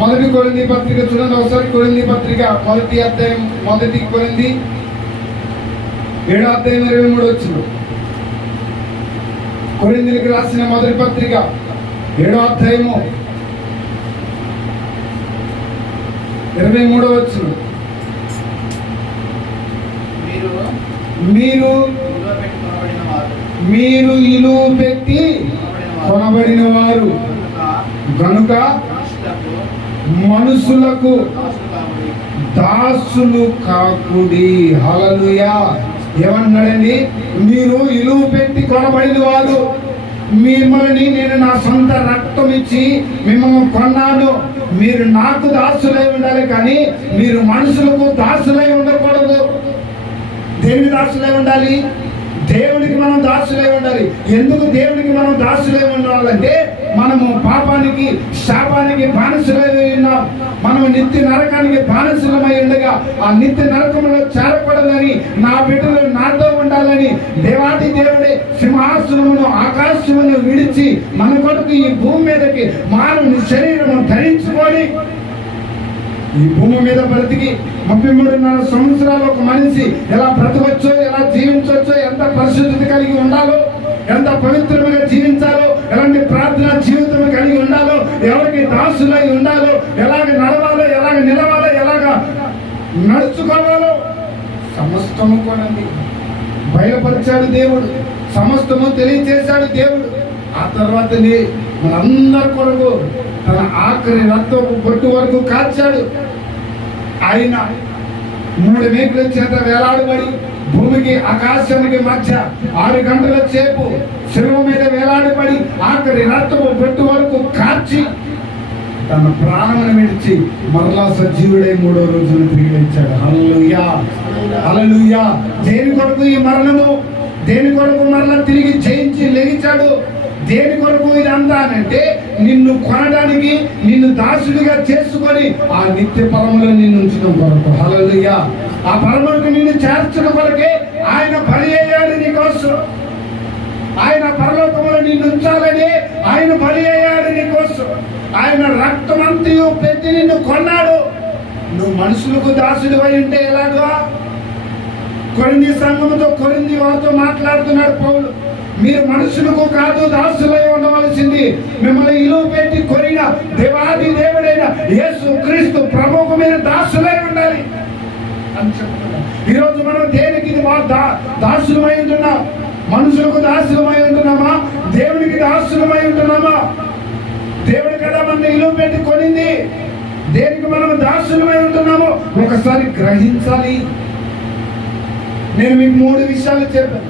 మొదటి కొరింథీ పత్రిక చూడండి ఒకసారి. కొరింథీ పత్రిక 1వ అధ్యాయం 1 కొరింథీ 7వ అధ్యాయం 23వ వచనం. కొరింథీలకు రాసిన మొదటి పత్రిక 7వ అధ్యాయము 23వ వచనం. మీరు ఇలువ పెట్టి కొనబడిన వారు గనుక మనుషులకు దాసులు కాకుడి. హల్లెలూయా. ఏమన్నాడండి? మీరు ఇలువ పెట్టి కొనబడిన వారు, మిమ్మల్ని నేను నా సొంత రక్తం ఇచ్చి మిమ్మల్ని కొన్నాను, మీరు నాకు దాసులై ఉండాలి, కానీ మీరు మనుషులకు దాసులై ఉండకూడదు. దేనికి దాసులై ఉండాలి? దేవునికి మనం దాసులై ఉండాలి. ఎందుకు దేవునికి మనం దాసులై ఉండాలంటే మనము పాపానికి, శాపానికి బానిసలై ఉన్నాం. మనం నిత్య నరకానికి బానిసలమై ఉండగా ఆ నిత్య నరకంలో చేరకూడదని, నా బిడ్డలు నాతో ఉండాలని దేవాది దేవుడే సింహాసనమును ఆకాశమును విడిచి మన కొరకు ఈ భూమి మీదకి మానవుని శరీరము ధరించుకొని ఈ భూమి మీద బ్రతికి 33.5 సంవత్సరాలు ఒక మనిషి ఎలా బ్రతకవచ్చో, ఎలా జీవించవచ్చో, ఎంత పరిశుద్ధత కలిగి ఉండాలో, ఎంత పవిత్రముగా జీవించాలో, ఎలాంటి ప్రార్థన జీవితం కలిగి ఉండాలో, ఎవరికి దాసులై ఉండాలో, ఎలాగ నడవాలో, ఎలాగ నిలవాలో, ఎలాగ నడుచుకోవాలో సమస్తము కూడా బయలుపరిచాడు దేవుడు, సమస్తము తెలియచేశాడు దేవుడు. ఆ తర్వాత మనందరి కొరకు తన ఆఖరి రక్తపు బొట్టు వరకు కాచాడు. ఆయన 3 మేకుల చేత వేలాడబడి భూమికి ఆకాశానికి మధ్య 6 గంటల సేపు శిలువ మీద వేలాడబడి ఆఖరి రక్తము బొట్టు వరకు కార్చి తన ప్రాణమును విడిచి మరలా సజీవుడై 3వ రోజున తిరిగి లేచాడు. హల్లెలూయా, హల్లెలూయా. దేని కొరకు ఈ మరణము? దేని కొరకు మరలా తిరిగి జయించి లేచాడు? దేని కొరకు ఇదంతా అంటే నిన్ను కొనడానికి, నిన్ను దాసుడిగా చేసుకొని ఆ నిత్య పరములో నిన్ను ఉంచడం కొరకు. హల్లెలూయా. ఆ పరములకు నిన్ను చేర్చడం కొరకే ఆయన బలి అయ్యాడు నీకోసం. ఆయన పరలోకములో నిన్ను ఉంచాలని ఆయన బలి అయ్యాడు నీకోసం. ఆయన రక్తమంతయు పెట్టి నిన్ను కొన్నాడు. నువ్వు మనుషులకు దాసుడు అయి ఉంటే ఎలాగా? కొరింథీ సంఘముతో, కొరింథీ వారితో మాట్లాడుతున్నాడు పౌలు. మీరు మనుషులకు కాదు దాసులై ఉండవలసింది, మిమ్మల్ని ఇలువ పెట్టి కొనిన దేవాది దేవుడైన యేసు క్రీస్తు ప్రభువుకు మీరు దాసులై ఉండాలి అని చెప్తున్నాడు. ఈరోజు మనం దేనికి దాసులమై ఉంటున్నాం? మనుషులకు దాసులమై ఉంటున్నామా? దేవునికి దాసులమై ఉంటున్నామా? దేవుడు కదా మన ఇలువ పెట్టి కొనింది. దేనికి మనం దాసులమై ఉంటున్నామో ఒకసారి గ్రహించాలి. నేను మీకు 3 విషయాలు చెప్పాను.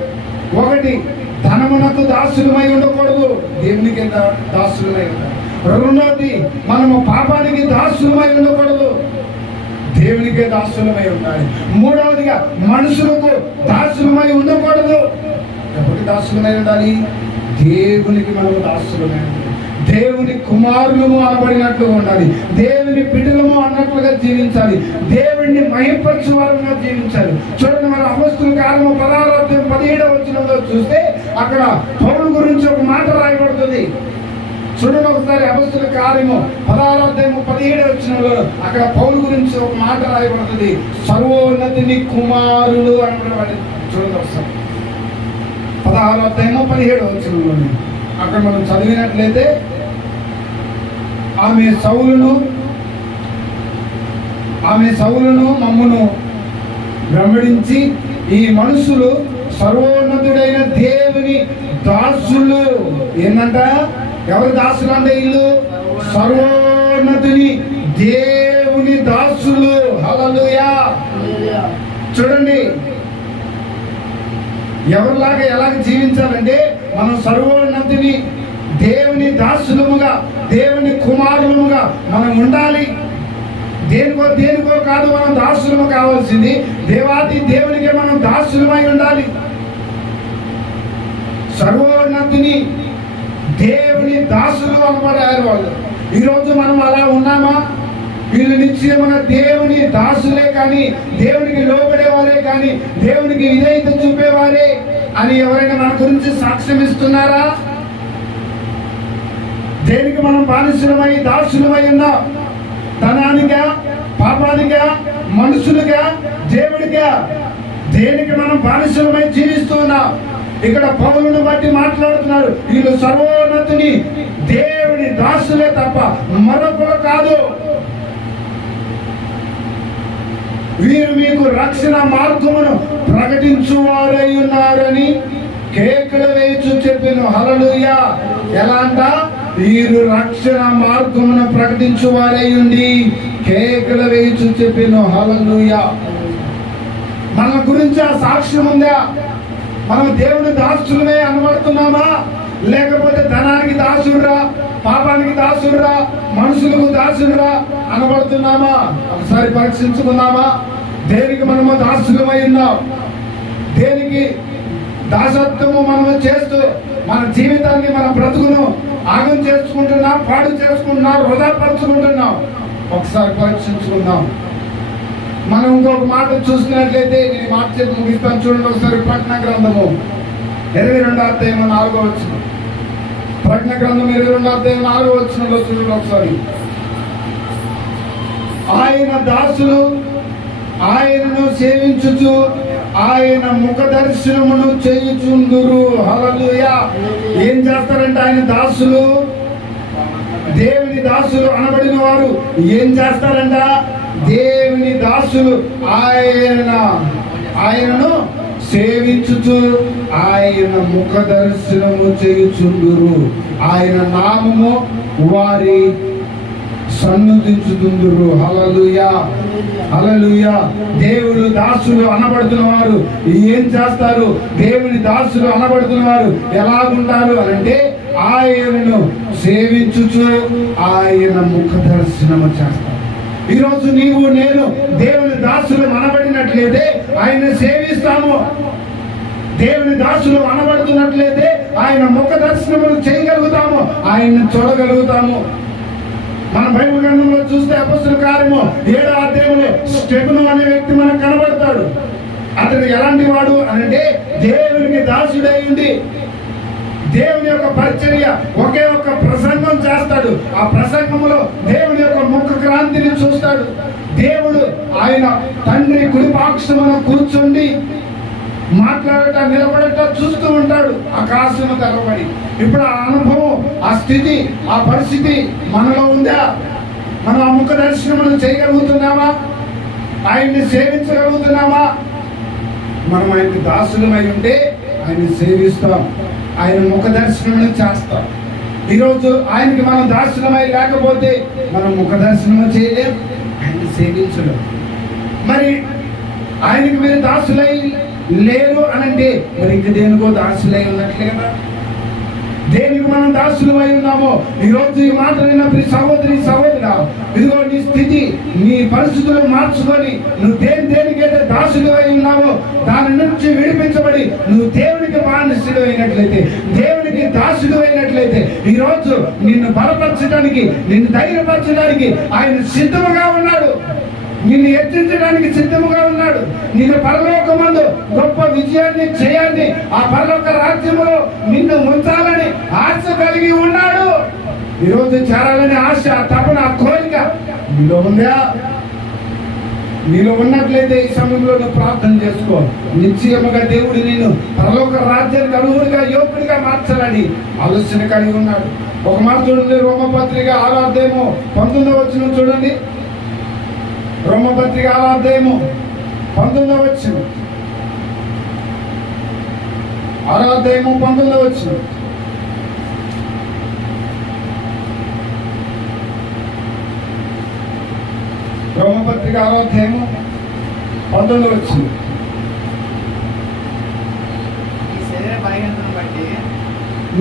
1, ధనమునకు దాసులమై ఉండకూడదు, దేవునికి దాసులమై ఉండాలి. 2, మనము పాపానికి దాసులమై ఉండకూడదు, దేవునికే దాసులమై ఉండాలి. 3వదిగా మనుషులకు దాసులమై ఉండకూడదు. ఎవరికి దాసులమై ఉండాలి? దేవునికి మనము దాసులమై ఉండాలి. దేవుని కుమారులము అనబడినట్లు ఉండాలి. దేవుని బిడ్డలము అన్నట్లుగా జీవించాలి. దేవుడిని మహిమపరచు వారంగా జీవించాలి. చూడండి, మన అపొస్తలుల కార్యము 16:17 చూస్తే అక్కడ పౌలు గురించి ఒక మాట రాయబడుతుంది. చూడండి ఒకసారి, అపొస్తలుల కార్యము 16:17 అక్కడ పౌలు గురించి ఒక మాట రాయబడుతుంది. సర్వోన్నతుని కుమారుడు అనబడి. చూడండి ఒకసారి 16:17 అక్కడ మనం చదివినట్లయితే, ఆమె సౌలును మమ్మును వెంబడించి ఈ మనుషులు సర్వోన్నతుడైన దేవుని దాసులు. ఏంటంట? ఎవరి దాసులు అంటే ఇల్లు? సర్వోన్నతుని దేవుని దాసులు. హల్లెలూయా. చూడండి, ఎవరిలాగా ఎలాగ జీవించాలంటే మనం సర్వోన్నతుని దేవుని దాసులముగా, దేవుని కుమారులముగా మనం ఉండాలి. దేనికో కాదు మనం దాసులము కావాల్సింది, దేవాది దేవునికే మనం దాసులమై ఉండాలి. సర్వోన్నతుని దేవుని దాసులు అనబడారు వాళ్ళు. ఈరోజు మనం అలా ఉన్నామా? వీళ్ళు నిశ్చయముగా దేవుని దాసులే కానీ, దేవునికి లోబడేవారే కానీ, దేవునికి విధేయత చూపేవారే అని ఎవరైనా మన గురించి సాక్ష్యం ఇస్తున్నారా? దేనికి మనం బానిసలమై దాసులమై ఉన్నాం? ధనానికా, పాపానికా, మనుషులుగా, దేవుడిగా? దేనికి మనం బానిసలమై జీవిస్తూ ఉన్నాం? ఇక్కడ పౌలుని బట్టి మాట్లాడుతున్నారు. వీళ్ళు సర్వోన్నతుని దేవుని దాసులే తప్ప మరొకరు కాదు. వీరు మీకు రక్షణ మార్గమును ప్రకటించువారై ఉన్నారని కేకలు వేయచ్చు చెప్పిన. హల్లెలూయా. ఎలా అంట? వీరు రక్షణ మార్గమును ప్రకటించువారై ఉండి కేకలు వేయచ్చు చెప్పిన. హల్లెలూయా. మన గురించి ఆ సాక్ష్యం ఉందా? మనం దేవుని దాసులమే అనబడుతున్నామా? లేకపోతే ధనానికి దాసుడురా, పాపానికి దాసుడురా, మనుషులకు దాసుడురా అనబడుతున్నామా? ఒకసారి పరీక్షించుకున్నామా? దేనికి మనము దాసులమై ఉన్నాం? దేనికి దాసత్వము మనము చేస్తూ మన జీవితాన్ని, మన బ్రతుకును ఆగం చేసుకుంటున్నాం, పాడు చేసుకుంటున్నాం, వృధాపరుచుకుంటున్నాం? ఒకసారి పరీక్షించుకుందాం. మనం ఇంకొక మాట చూసినట్లయితే, నేను మాట చెప్పి ముగిస్తాను. చూడండి ఒకసారి, ప్రకటన గ్రంథము 22:4. ప్రకటన గ్రంథం 22:4 చూడండి ఒకసారి. ఆయన దాసులు ఆయనను సేవించుచు ఆయన ముఖ దర్శనమును చేయుచుందురు. హల్లెలూయా. ఏం చేస్తారంటే ఆయన దాసులు, దేవుని దాసులు అనబడిన వారు ఏం చేస్తారంట? దేవుని దాసులు ఆయనను సేవించుచు ఆయన ముఖ దర్శనము చేయుచుందురు. ఆయన నామము వారి సన్నుతించుతుందురు. హల్లెలూయా, హల్లెలూయా. దేవుడు దాసులు అనబడుతున్న వారు ఏం చేస్తారు? దేవుని దాసులు అనబడుతున్న వారు ఎలాగుంటారు అనంటే ఆయనను సేవించుచు ఆయన ముఖ దర్శనము చేస్తారు. ఈరోజు నీవు నేను దేవుని దాసులు అనబడినట్లయితే ఆయన సేవిస్తాము. దేవుని దాసులు అనబడుతున్నట్లయితే ఆయన ముఖ దర్శనములు చేయగలుగుతాము, ఆయన్ని చూడగలుగుతాము. మన బైబిల్ గ్రంథంలో చూస్తే అపొస్తలుల కార్యము 7వ అధ్యాయంలో స్టెఫెను అనే వ్యక్తి మనకు కనబడతాడు. అతడు ఎలాంటి వాడు అనంటే దేవునికి దాసుడై ఉండి దేవుని యొక్క పరిచర్య ఒకే ఒక్క ప్రసంగం చేస్తాడు. ఆ ప్రసంగంలో దేవుని యొక్క ముఖ క్రాంతిని చూస్తాడు. దేవుడు ఆయన తండ్రి కుడిపాక్షమున కూర్చుండి మాట్లాడట నిలబడట చూస్తూ ఉంటాడు ఆకాశము తెరవబడి. ఇప్పుడు ఆ అనుభవం, ఆ స్థితి, ఆ పరిస్థితి మనలో ఉందా? మనం ఆ ముఖ దర్శనములు చేయగలుగుతున్నామా? ఆయన్ని సేవించగలుగుతున్నామా? మనం ఆయనకి దాసులమై ఉంటే ఆయన్ని సేవిస్తాం, ఆయన ముఖ దర్శనములు చేస్తాం. ఈరోజు ఆయనకి మనం దాసులమై లేకపోతే మనం ముఖ దర్శనము చేయలేం, ఆయన్ని సేవించలేం. మరి ఆయనకి మీరు దాసులై లేరు అనంటే మరి ఇంక దేనికో దాసులై ఉన్నట్లే కదా. దేనికి మనం దాసులమై ఉన్నామో ఈరోజు ఈ మాట విన్న ప్రతి సహోదరి సహోదరా, ఇదిగో నీ స్థితి, నీ పరిస్థితులను మార్చుకొని నువ్వు దేనికైతే దాసులు అయి ఉన్నావో దాని నుంచి విడిపించబడి నువ్వు దేవునికి బానిసలు అయినట్లయితే, దేవునికి దాసులు అయినట్లయితే ఈరోజు నిన్ను బలపరచడానికి, నిన్ను ధైర్యపరచడానికి ఆయన సిద్ధముగా ఉన్నాడు. నిన్ను హెచ్చించడానికి సిద్ధముగా ఉన్నాడు. నిన్ను పరలోకమందు గొప్ప విజయాన్ని చేయాలని, ఆ పరలోక రాజ్యములో నిన్ను ఉంచాలని ఆశ కలిగి ఉన్నాడు. ఈరోజు చేరాలని ఆశ, తపన, కోరిక నీలో ఉందా? నీలో ఉన్నట్లయితే ఈ సమయంలో నువ్వు ప్రార్థన చేసుకో. నిశ్చయముగా దేవుడు నిన్ను పరలోక రాజ్యానికి అర్హుడిగా, యోగ్యుడిగా మార్చాలని ఆలోచన కలిగి ఉన్నాడు. ఒక మాట చూడండి, రోమపత్రిక 6వ అధ్యాయము 19వ వచనం చూడండి. రోమపత్రిక 6వ అధ్యాయము 19వ వచనం. 6వ అధ్యాయము 19వ వచనం. రోమపత్రిక 6వ అధ్యాయము 19వ వచనం.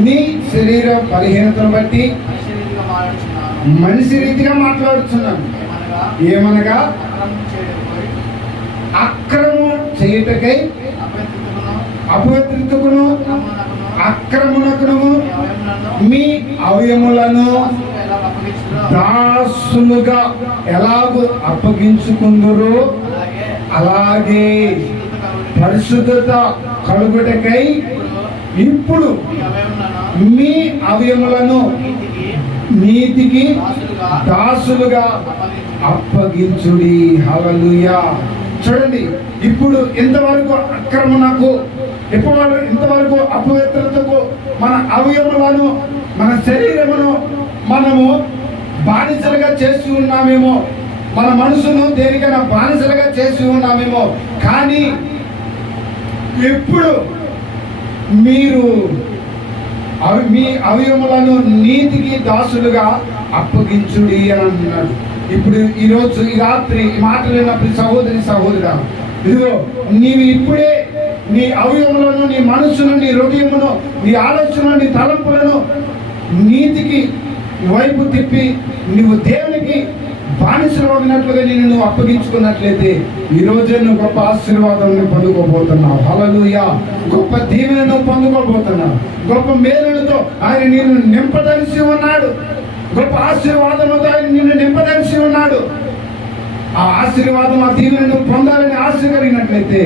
నీ శరీర బలహీనతను బట్టి మనిషి రీతిగా మాట్లాడుతున్నాను. ఏమనగా అక్రమం చేయుటకై అపవిత్రతకును అక్రమణకును మీ అవయములను దాసులుగా ఎలాగూ అప్పగించుకుందురో అలాగే పరిశుద్ధత కలుగుటకై ఇప్పుడు మీ అవయములను నీతికి దాసులుగా అప్పగించుడి. హల్లెలూయా. చూడండి, ఇప్పుడు ఇంతవరకు అక్రమణకు, ఇంతవరకు అపవిత్రతకు మన అవయములను, మన శరీరమును మనము బానిసలుగా చేసి ఉన్నామేమో, మన మనసును దేనికైనా బానిసలుగా చేసి ఉన్నామేమో. కానీ ఇప్పుడు మీరు మీ అవయములను నీతికి దాసులుగా అప్పగించుడి అని అంటున్నాడు. ఇప్పుడు ఈరోజు ఈ రాత్రి ఈ మాటలు విన్నప్పుడు సహోదరి సహోదరా, ఇదిగో నీవు ఇప్పుడే నీ అవయములను, నీ మనసును, నీ హృదయమును, నీ ఆలోచన, నీ తలంపులను నీతికి వైపు తిప్పి నువ్వు దేవునికి బానిసలు అగినట్లుగా నిన్ను నువ్వు అప్పగించుకున్నట్లయితే ఈ రోజే నువ్వు గొప్ప ఆశీర్వాదం పొందుకోబోతున్నావు. హల్లెలూయా. గొప్ప దీవెనను పొందుకోబోతున్నావు. గొప్ప మేలులతో ఆయన నిన్ను నింపదలిసి ఉన్నాడు. గొప్ప ఆశీర్వాదంతో ఆయన నిన్ను నింపదలిసి ఉన్నాడు. ఆ ఆశీర్వాదం, ఆ దీవెనను పొందాలని ఆశ కలిగినట్లయితే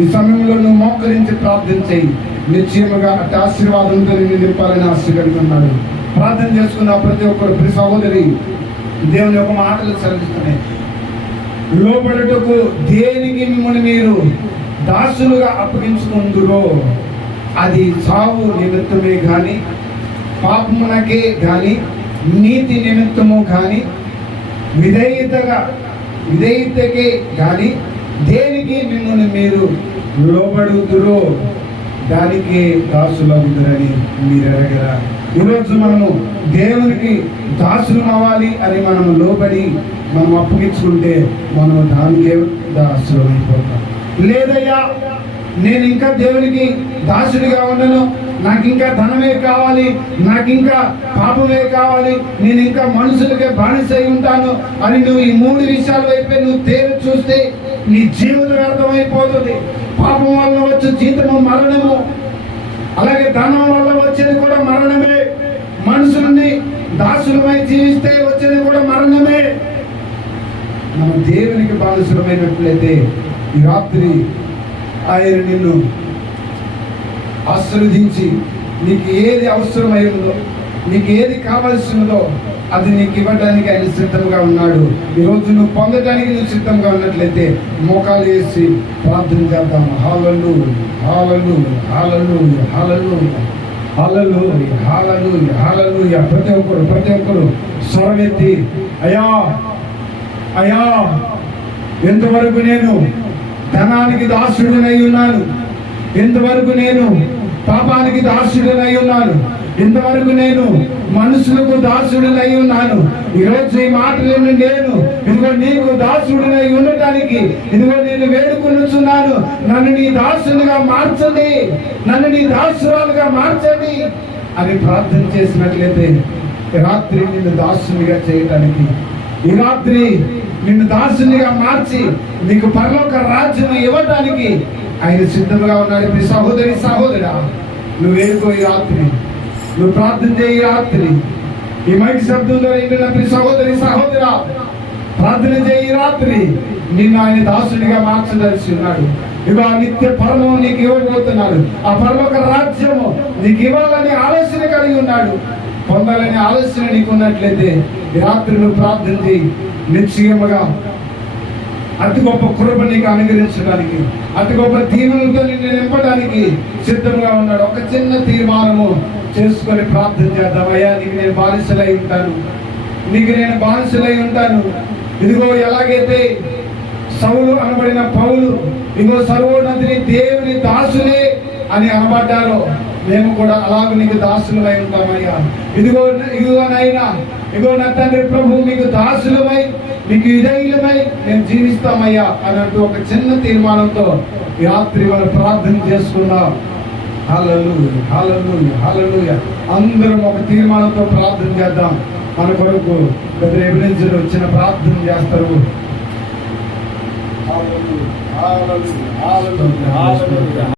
ఈ సమయంలో నువ్వు మోకరించి ప్రార్థన చేయి. నిశ్చయముగా అట్టి ఆశీర్వాదంతో నిన్ను నింపాలని ఆశ కలిగి ఉన్నాడు. ప్రార్థన చేసుకున్న ప్రతి ఒక్కరు, ప్రతి సహోదరి దేవుని యొక్క మాటలు చదివిస్తున్నాయి. లోపడటకు దేనికి మిమ్మల్ని మీరు దాసులుగా అప్పగించుకుందురో అది సావు నిమిత్తమే కానీ, పాపమునకే కానీ, నీతి నిమిత్తము కానీ, విధేయతకే కానీ దేనికి మిమ్మల్ని మీరు లోబడుదురో దానికే దాసులవుదురని మీరు ఎరగరా. ఈరోజు మనము దేవునికి దాసులు అవ్వాలి అని మనం లోబడి మనం అప్పగించుకుంటే మనం దానికే దాసులు అయిపోతాం. లేదయ్యా, నేను ఇంకా దేవునికి దాసుడిగా ఉండను, నాకు ఇంకా ధనమే కావాలి, నాకు ఇంకా పాపమే కావాలి, నేను ఇంకా మనుషులకే బానిసై ఉంటాను అని నువ్వు ఈ 3 విషయాల వైపే నువ్వు తేరు చూస్తే నీ జీవితం వ్యర్థమైపోతుంది. పాపం వల్ల వచ్చే జీతము మరణము, అలాగే ధనం వల్ల వచ్చేది కూడా మరణమే. మనుషుల్ని దాసులమై జీవిస్తే వచ్చేది కూడా మరణమే. మనం దేవునికి బానిసలమైనట్లయితే ఈ రాత్రి ఆయన నిన్ను ఆశీర్వదించి నీకు ఏది అవసరమైందో, నీకు ఏది కావాల్సినదో అది నీకు ఇవ్వడానికి ఆయన సిద్ధంగా ఉన్నాడు. ఈరోజు నువ్వు పొందడానికి నువ్వు సిద్ధంగా ఉన్నట్లయితే మోకాలు వేసి ప్రార్థన చేద్దాం. హల్లెలూయా, హల్లెలూయా, హల్లెలూయా, హల్లెలూయా, హల్లెలూయా, హల్లెలూయా, హల్లెలూయా. ప్రతి ఒక్కరు స్వరమెత్తి, అయ్యా అయ్యా, ఎంతవరకు నేను ధనానికి దాసుడినై ఉన్నాను, ఎంతవరకు నేను పాపానికి దాసుడినై ఉన్నాను, ఇంతవరకు నేను మనుషులకు దాసుడినై ఉన్నాను. ఈరోజు ఈ మాటలను నేను ఇదిగో నీకు దాసుడినై ఉండటానికి ఇదిగో నేను వేడుకొనుచున్నాను. నన్ను నీ దాసునిగా మార్చండి, నన్ను నీ దాసురాలుగా మార్చండి అని ప్రార్థన చేసినట్లయితే ఈ రాత్రి నిన్ను దాసునిగా చేయటానికి, ఈ రాత్రి నిన్ను దాసునిగా మార్చి నీకు పరలోక రాజ్యం ఇవ్వటానికి ఆయన సిద్ధంగా ఉన్నాడు. మీ సహోదరి సహోదరా, నువ్వు వేడుకో ఈ రాత్రి, నువ్వు ప్రార్థన చేయి ఈ రాత్రి. ఈ మైక్ శబ్దంలో వింటున్న మీ సహోదరి సహోదరా, ప్రార్థన చేయి ఈ రాత్రి. నిన్ను ఆయన దాసునిగా మార్చదలిచి ఉన్నాడు. ఇక నిత్య పరమం నీకు ఇవ్వబోతున్నాడు. ఆ పరలోక రాజ్యము నీకు ఇవ్వాలని ఆలోచన కలిగి ఉన్నాడు. పొందాలని ఆలోచన నీకు ఉన్నట్లయితే ఈ రాత్రి నువ్వు ప్రార్థన చేయి. నిశ్చయముగా అతి గొప్ప కృప నీకు అనుగ్రహించడానికి, అతి గొప్ప దీవెనలతో నిన్ను నింపడానికి సిద్ధంగా ఉన్నాడు. ఒక చిన్న తీర్మానము చేసుకొని ప్రార్థన చేద్దాం. అయ్యా, నీకు నేను బానిసలై ఉంటాను, నీకు నేను బానిసలై ఉంటాను. ఇదిగో ఎలాగైతే సౌలు అనబడిన పౌలు ఇదిగో సర్వోన్నతిని దేవుని దాసులే అని అనబడ్డారో మేము కూడా అలాగ నీకు దాసులమై ఉంటామయ్యా. ఇదిగోనైనా ఇదిగో నా తండ్రి ప్రభు, మీకు దాసులమై మీకు విధేయులమై మేము జీవిస్తామయ్యా అన్నట్టు ఒక చిన్న తీర్మానంతో ఈ రాత్రి మనం ప్రార్థన చేసుకుందాం. హల్లెలూయా, హల్లెలూయా, హల్లెలూయా. అందరం ఒక తీర్మానంతో ప్రార్థన చేద్దాం. మన కొరకు బ్రదర్ ఎబినెజర్ వచ్చిన ప్రార్థన చేస్తారు. హల్లెలూయా, హల్లెలూయా, హల్లెలూయా, హల్లెలూయా.